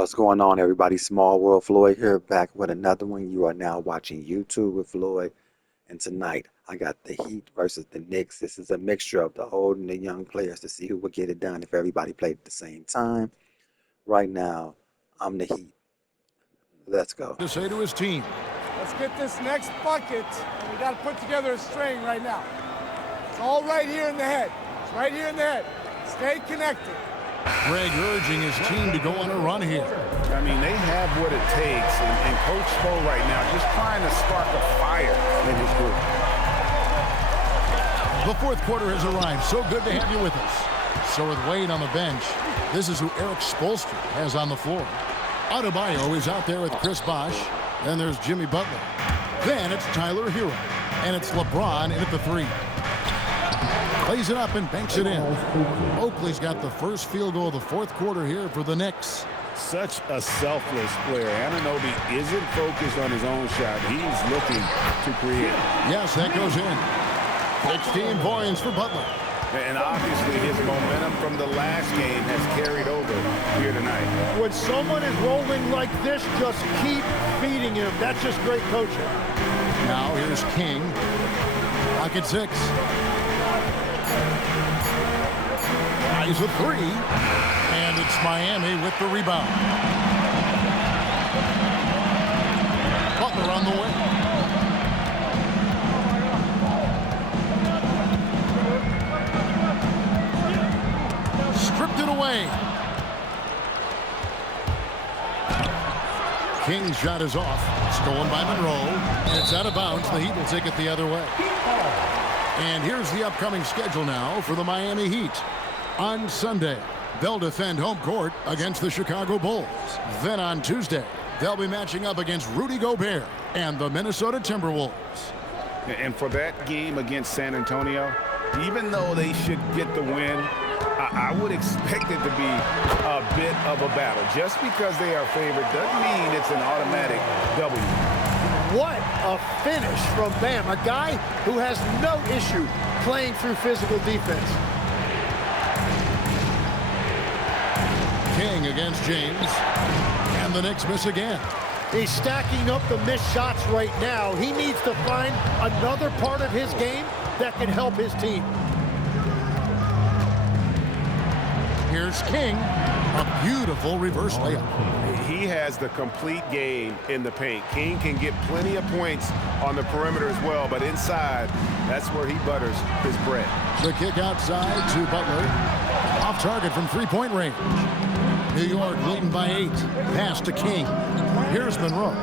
What's going on, everybody? Small World Floyd here, back with another one. You are now watching YouTube with Floyd, and tonight I got the Heat versus the Knicks. This is a mixture of the old and the young players to see who would get it done if everybody played at the same time. Right now, I'm the Heat. Let's go. To say to his team, let's get this next bucket. We got to put together a string right now. It's all right here in the head. It's right here in the head. Stay connected. Greg urging his team to go on a run here. I mean, they have what it takes, and Coach Spo right now just trying to spark a fire in his group. The fourth quarter has arrived. So good to have you with us. So with Wade on the bench, this is who Eric Spoelstra has on the floor. Adebayo is out there with Chris Bosh. Then there's Jimmy Butler. Then it's Tyler Hero. And it's LeBron in at the three. Plays it up and banks it in. Oakley's got the first field goal of the fourth quarter here for the Knicks. Such a selfless player. Anunoby isn't focused on his own shot. He's looking to create. Yes, that goes in. 16 points for Butler. And obviously his momentum from the last game has carried over here tonight. When someone is rolling like this, just keep feeding him. That's just great coaching. Now here's King. Lock at 6. Eyes a three. And it's Miami with the rebound. Butler on the way. Stripped it away. King's shot is off. Stolen by Monroe. And it's out of bounds. The Heat will take it the other way. And here's the upcoming schedule now for the Miami Heat. On Sunday, they'll defend home court against the Chicago Bulls. Then on Tuesday, they'll be matching up against Rudy Gobert and the Minnesota Timberwolves. And for that game against San Antonio, even though they should get the win, I would expect it to be a bit of a battle. Just because they are favored doesn't mean it's an automatic W. What a finish from Bam, a guy who has no issue playing through physical defense. King against James, and the Knicks miss again. He's stacking up the missed shots right now. He needs to find another part of his game that can help his team. Here's King, a beautiful reverse layup. He has the complete game in the paint. King can get plenty of points on the perimeter as well, but inside, that's where he butters his bread. The kick outside to Butler. Off target from three-point range. New York leading by 8. Pass to King. Here's Monroe.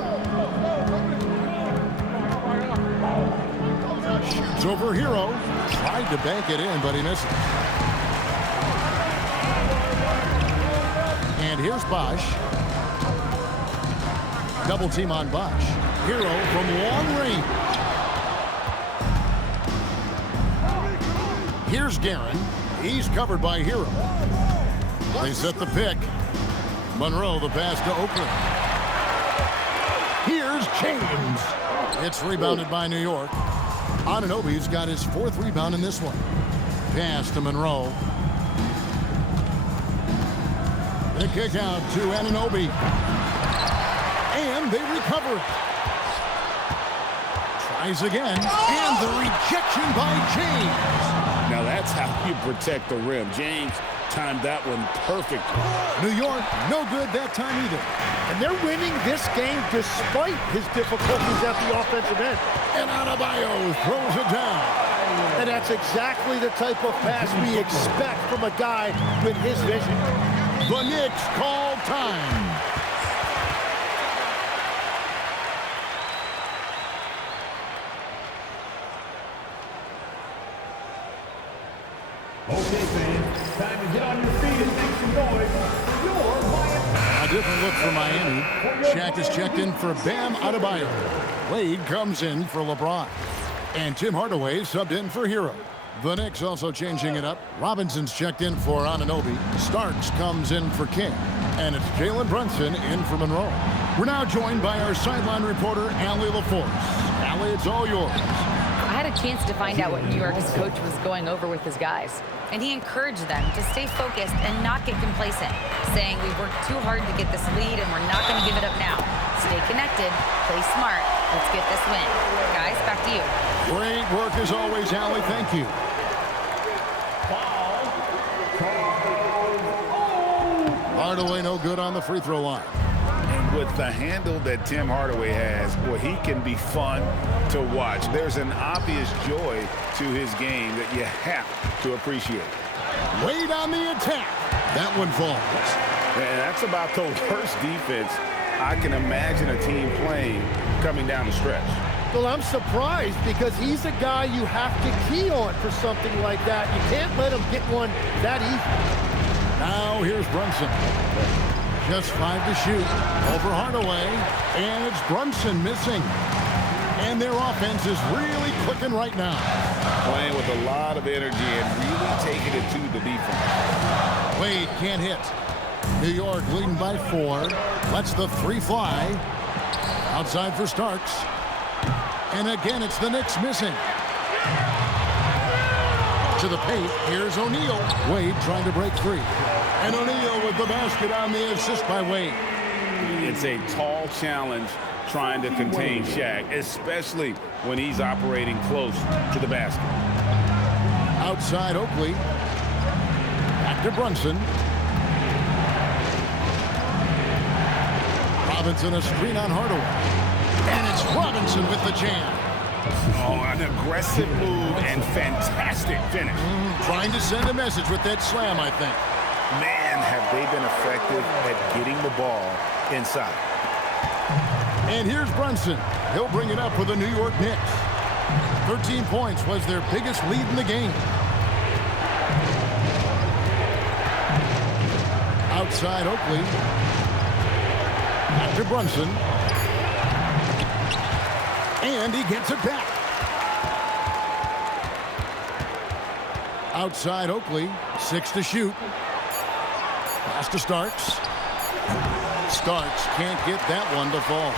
Shoots over Hero. Tried to bank it in, but he misses. And here's Bosh. Double team on Bosh. Hero from long range. Here's Guerin. He's covered by Hero. They set the pick. Monroe, the pass to Oakley. Here's James. It's rebounded by New York. Anunoby's got his 4th rebound in this one. Pass to Monroe. The kick out to Anunoby. And they recover it. Tries again. And the rejection by James. Now that's how you protect the rim. James timed that one perfect. New York, no good that time either. And they're winning this game despite his difficulties at the offensive end. And Adebayo throws it down. And that's exactly the type of pass we expect from a guy with his vision. The Knicks call time. Okay, fans, time to get on your feet and make some noise. You're Miami. A different look for Miami. Shaq is checked in for Bam Adebayo. Wade comes in for LeBron. And Tim Hardaway subbed in for Hero. The Knicks also changing it up. Robinson's checked in for Anunoby. Starks comes in for King. And it's Jalen Brunson in for Monroe. We're now joined by our sideline reporter, Allie LaForce. Allie, it's all yours. I had a chance to find out what New York's coach was going over with his guys. And he encouraged them to stay focused and not get complacent, saying we worked too hard to get this lead and we're not going to give it up now. Stay connected, play smart, let's get this win. Guys, back to you. Great work as always, Allie. Thank you. Hardaway no good on the free throw line. And with the handle that Tim Hardaway has, boy, he can be fun to watch. There's an obvious joy to his game that you have to appreciate. Wade on the attack. That one falls. And that's about the worst defense I can imagine a team playing coming down the stretch. Well, I'm surprised because he's a guy you have to key on for something like that. You can't let him get one that easy. Now here's Brunson. Just 5 to shoot. Over Hardaway. And it's Brunson missing. And their offense is really clicking right now. Playing with a lot of energy and really taking it to the defense. Wade can't hit. New York leading by 4. Lets the 3 fly. Outside for Starks. And again, it's the Knicks missing. To the paint, here's O'Neal. Wade trying to break free. And O'Neal with the basket on the assist by Wade. It's a tall challenge trying to contain Shaq, especially when he's operating close to the basket. Outside Oakley. Back to Brunson. Robinson a screen on Hardaway. And it's Robinson with the jam. Oh, an aggressive move and fantastic finish. Trying to send a message with that slam, I think. Man, have they been effective at getting the ball inside. And here's Brunson. He'll bring it up for the New York Knicks. 13 points was their biggest lead in the game. Outside Oakley. Back to Brunson. And he gets it back. Outside Oakley. 6 to shoot. Pass to Starks. Starks can't get that one to fall.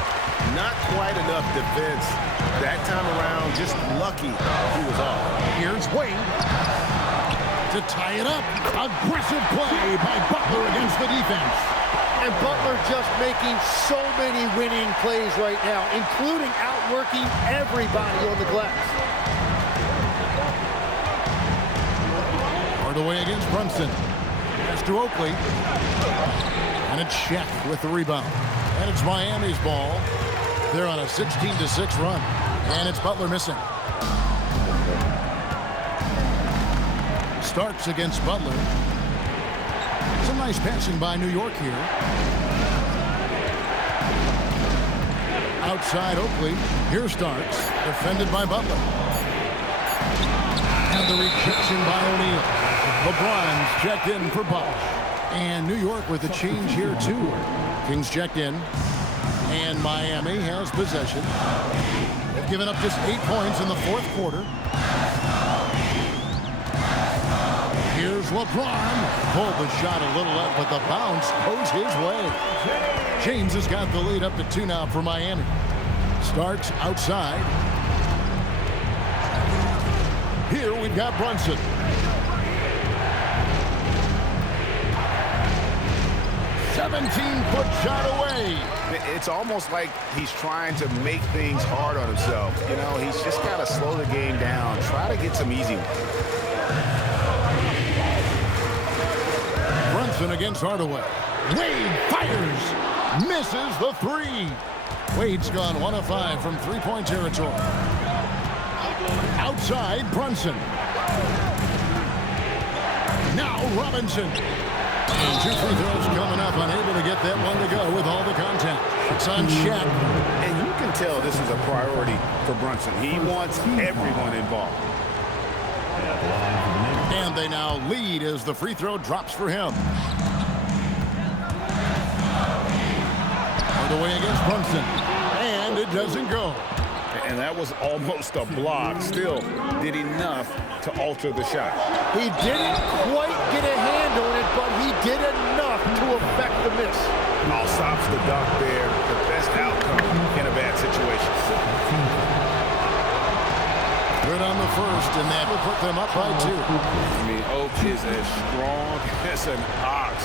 Not quite enough defense that time around. Just lucky he was off. Here's Wade to tie it up. Aggressive play by Butler against the defense. And Butler just making so many winning plays right now, including outworking everybody on the glass. Hardaway against Brunson. Pass to Oakley. And it's Shaq with the rebound. And it's Miami's ball. They're on a 16-6 run. And it's Butler missing. Starks against Butler. Some nice passing by New York here. Outside Oakley. Here's Starks. Defended by Butler. And the rejection by O'Neal. LeBron's checked in for Bosch. And New York with a change here, too. Kings checked in. And Miami has possession. They've given up just 8 points in the fourth quarter. Here's LeBron. Pulled the shot a little up, but the bounce goes his way. James has got the lead up to 2 now for Miami. Starts outside. Here we've got Brunson. 17-foot shot away. It's almost like he's trying to make things hard on himself. You know, he's just got to slow the game down. Try to get some easy ones. Brunson against Hardaway. Wade fires. Misses the 3. Wade's gone 1 of 5 from 3-point territory. Outside, Brunson. Now Robinson. And 2 free throws coming up. Unable to get that one to go with all the contact. It's on Shaq. And you can tell this is a priority for Brunson. He wants everyone involved. And they now lead as the free throw drops for him. Hardaway against Brunson. And it doesn't go. And that was almost a block. Still did enough to alter the shot. He didn't quite get a hand on it, but he did enough to affect the miss. All stops the dunk there. The best outcome in a bad situation. Good on the first, and that will put them up by 2. I mean, Oak is as strong as an ox.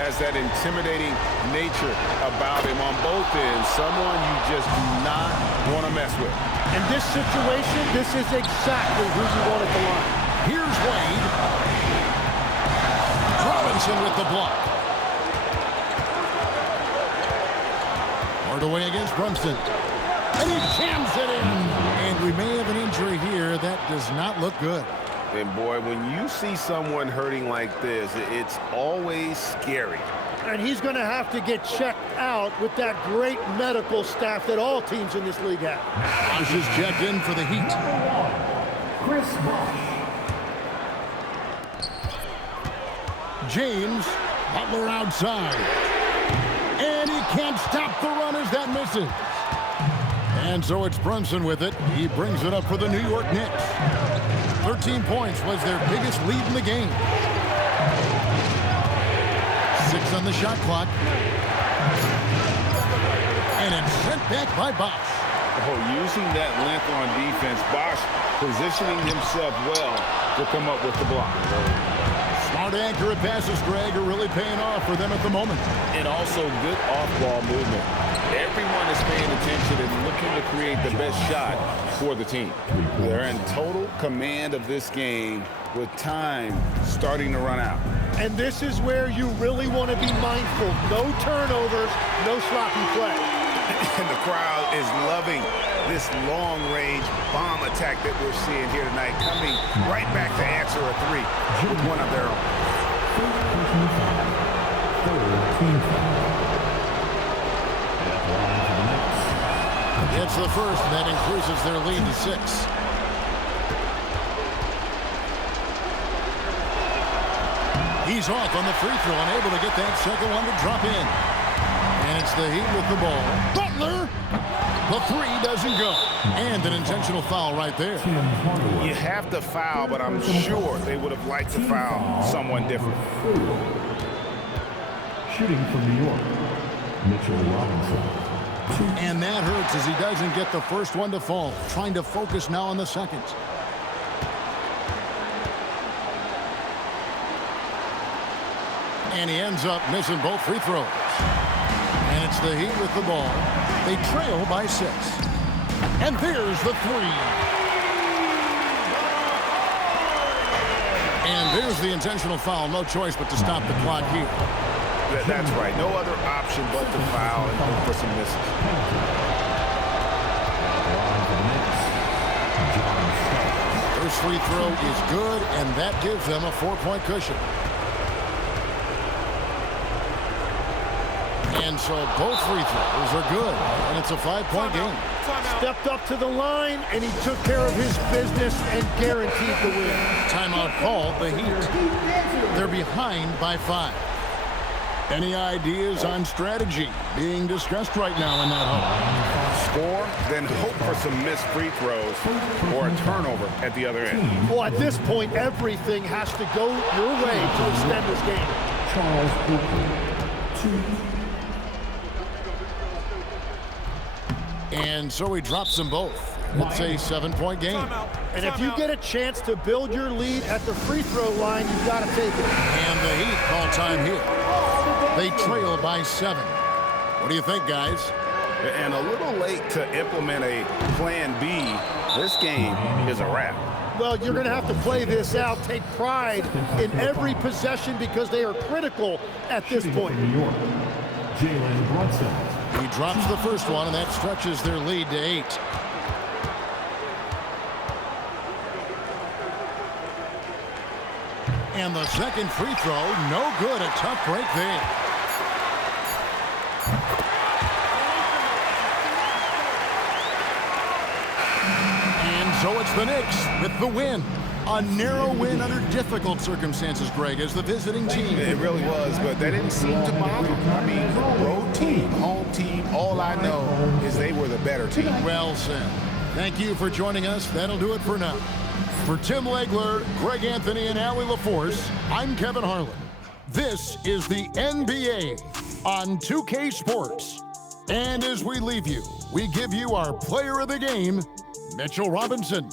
Has that intimidating nature about him on both ends. Someone you just do not want to mess with. In this situation, this is exactly who you want at the line. Here's Wade. Robinson with the block. Hard away against Brunson. And he jams it in. And we may have an injury here. That does not look good. And boy, when you see someone hurting like this, it's always scary. And he's going to have to get checked out with that great medical staff that all teams in this league have. Bosch is checked in for the Heat. Chris Bosh. James, Butler outside. And he can't stop the run as that misses. And so it's Brunson with it. He brings it up for the New York Knicks. 13 points was their biggest lead in the game. 6 on the shot clock. And it's sent back by Bosch. Oh, using that length on defense, Bosch positioning himself well to come up with the block. Smart, accurate passes, Greg, are really paying off for them at the moment. And also good off-ball movement. Everyone is paying attention and looking to create the best shot for the team. They're in total command of this game with time starting to run out. And this is where you really want to be mindful. No turnovers, no sloppy play. And the crowd is loving this long-range bomb attack that we're seeing here tonight, coming right back to answer a 3 with one of their own. It's the first, and that increases their lead to 6. He's off on the free throw and able to get that second one to drop in. And it's the Heat with the ball. Butler! The 3 doesn't go. And an intentional foul right there. You have to foul, but I'm sure they would have liked to foul someone different. Shooting from New York, Mitchell Robinson. And that hurts as he doesn't get the first one to fall. Trying to focus now on the second. And he ends up missing both free throws. And it's the Heat with the ball. They trail by 6. And there's the 3. And there's the intentional foul. No choice but to stop the clock here. That's right. No other option but to foul and look for some misses. First free throw is good, and that gives them a 4-point cushion. And so both free throws are good, and it's a 5-point game. Stepped up to the line, and he took care of his business and guaranteed the win. Timeout called, the Heat. They're behind by 5. Any ideas on strategy being discussed right now in that huddle? Score, then hope for some missed free throws or a turnover at the other end. Well, at this point, everything has to go your way to extend this game. Charles Oakley, 2. And so he drops them both. It's a 7-point game. And if you get a chance to build your lead at the free throw line, you've got to take it. And the Heat call time here. They trail by 7. What do you think, guys? And a little late to implement a plan B. This game is a wrap. Well, you're going to have to play this out, take pride in every possession because they are critical at this point. New York, Jalen Brunson. He drops the first one, and that stretches their lead to 8. And the second free throw, no good. A tough break there. And so it's the Knicks with the win. A narrow win under difficult circumstances, Greg, as the visiting team. It really was, but that didn't seem to bother them. I mean, road team, home team, all I know is they were the better team. Well said. Thank you for joining us. That'll do it for now. For Tim Legler, Greg Anthony, and Allie LaForce, I'm Kevin Harlan. This is the NBA on 2K Sports. And as we leave you, we give you our player of the game, Mitchell Robinson.